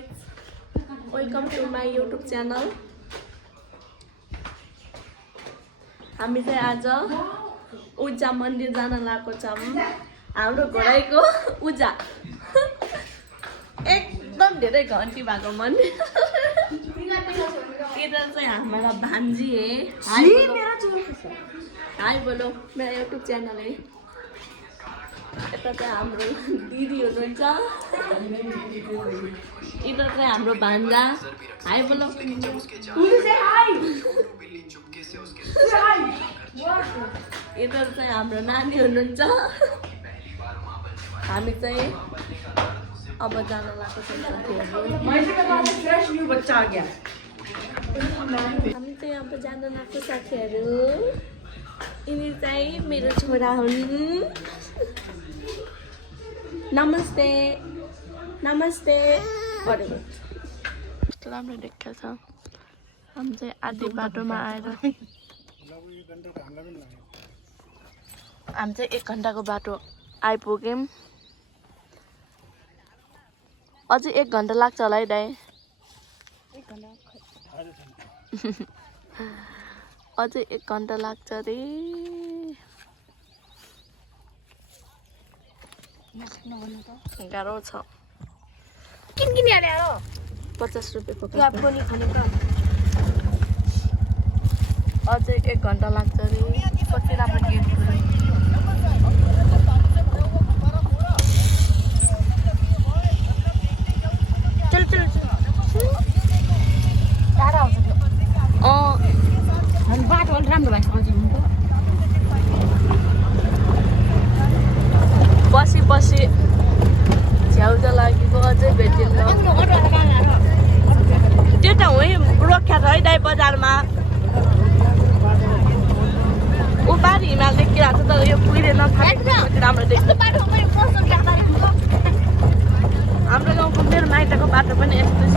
guys, welcome to my YouTube channel. हामी चाहिँ आज उजा मन्दिर जान लागेको छौं। हाम्रो घरैको उजा एकदम धेरै घन्टी भएको मन्दिर। इधर चाहिँ हमारा भान्जी है। हाय बोलो मेरा YouTube चैनल है। यता चाहिँ हाम्रो दिदी हुनुहुन्छ। इधर चाहिँ हाम्रो भान्जा। हाय बोलो। इधर चाहिँ हाम्रो नानी हुनुहुन्छ। हामी चाहिँ अब जान लागेको छौं साथीहरु। हामी चाहिँ अब जान लागेको साथीहरु। यिनी चाहिँ मेरो छोरा हुन्। नमस्ते नमस्ते अरे राम्रो देखिएको छ। हामी चाहिँ आधी बाटोमा आएर हामी चाहिँ 1 घण्टाको बाटो आइपुग्यौं। अझै 1 घण्टा लाग्छ होला है दाइ। 1 घण्टा अझै 1 घण्टा लाग्छ रे। गाह्रो छ। किन हाले हो 50 रुपैयाँको क्लब पनि खाने त अझै 1 घण्टा लाग्छ रे। कति राम्रो गेट चल टाढा आउँछ त्यो अनि बाटो अलि राम्रो भएको छ बसी बसी झ्याउज लागेको अझै भेटिन्न। त्यो त वहीँ रोक्ख्या छ है दाइ बजारमा। ऊ पारि हिमाल देखिरहेको छ तर यो पुगिँदैन। राम्रो देख्छ। हाम्रो गाउँको मेरो माइतको बाटो पनि यस्तै छ।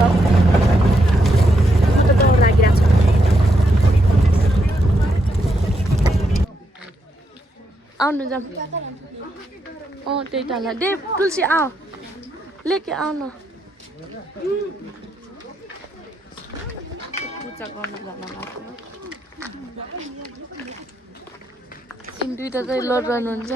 आउनु जाऊँ। त्यही तल दे तुलसी आऊ लेके आऊ न। पूजा गर्न जान लाग्यो। यिनी दुईटा चाहिँ लडिरहनुहुन्छ।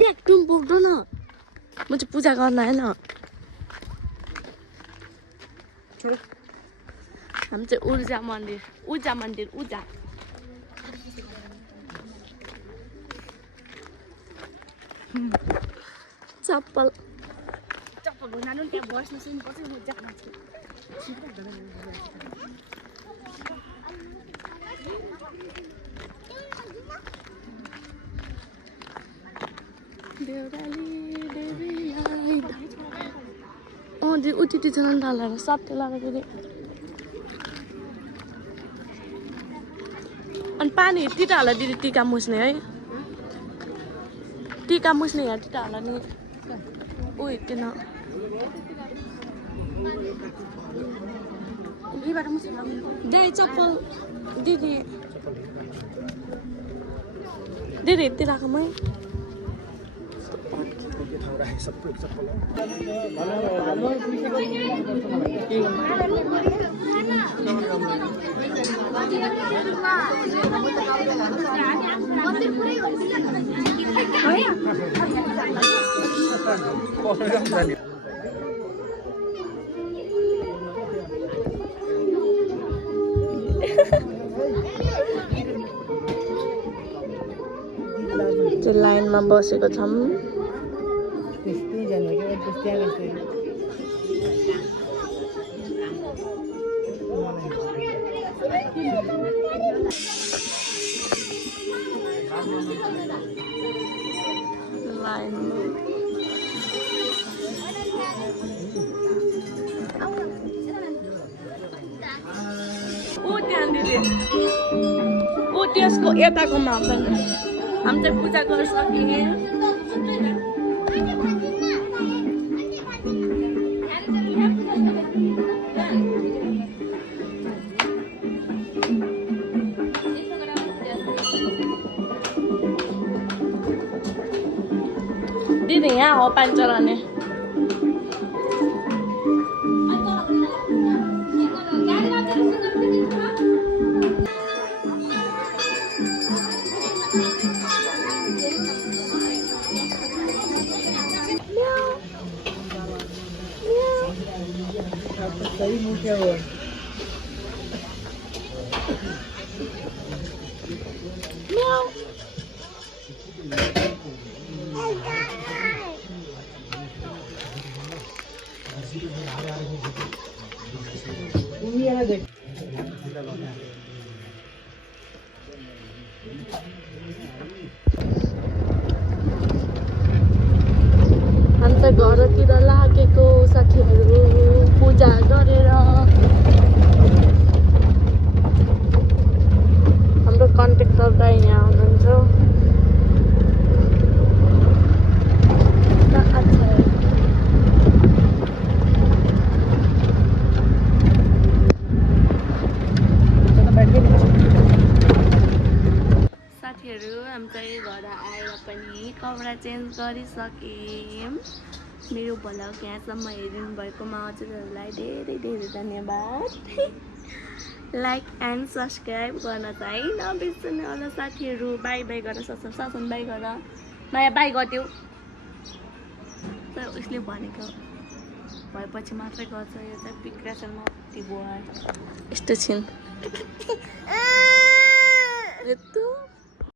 देख तुम पुग्दो न। म चाहिँ पूजा गर्न होइन। हामी चाहिँ उजा मन्दिर उजा चप्पल नानु त्यहाँ बस्नु सुन्नुपर्छ मजा आउँछ। उति छन् डालेर सट्टे लगाएर अनि पानी टिका होला दिदी। टिका मुस्ने है। टिका मुस्ने यहाँ टिका होला नि। ऊ हिँड्दैन दाइ चप्पल दिदी हिँड्दै राख मै। चाहिँ लाइनमा बसेको छौँ। लाइनमा त्यहाँ दिदी त्यसको यताको मान्छन्। हामी चाहिँ पूजा गरिसक्यौँ। त यहाँ हो पानी चलाउने सही मुंह क्या हुआ देख हामी त घरतिर लागेको साथीहरू पूजा गरेर हाम्रो कन्ट्याक्टर दाइ यहाँ हुनुहुन्छ साथीहरू हामी चाहिँ घर आएर पनि कपडा चेन्ज गरिसक्यौँ मेरो भ्लग यहाँसम्म हेरिदिनु भएकोमा हजुरहरूलाई धेरै धेरै धन्यवाद लाइक एन्ड सब्सक्राइब गर्न चाहिँ नबिर्सनु होला साथीहरू बाई बाई गरेर ससन बाई गर नयाँ बाई गरिदियो तर उसले भनेको भएपछि मात्रै गर्छ यो चाहिँ पिक्रेसन नटी बुवा यस्तो छिन्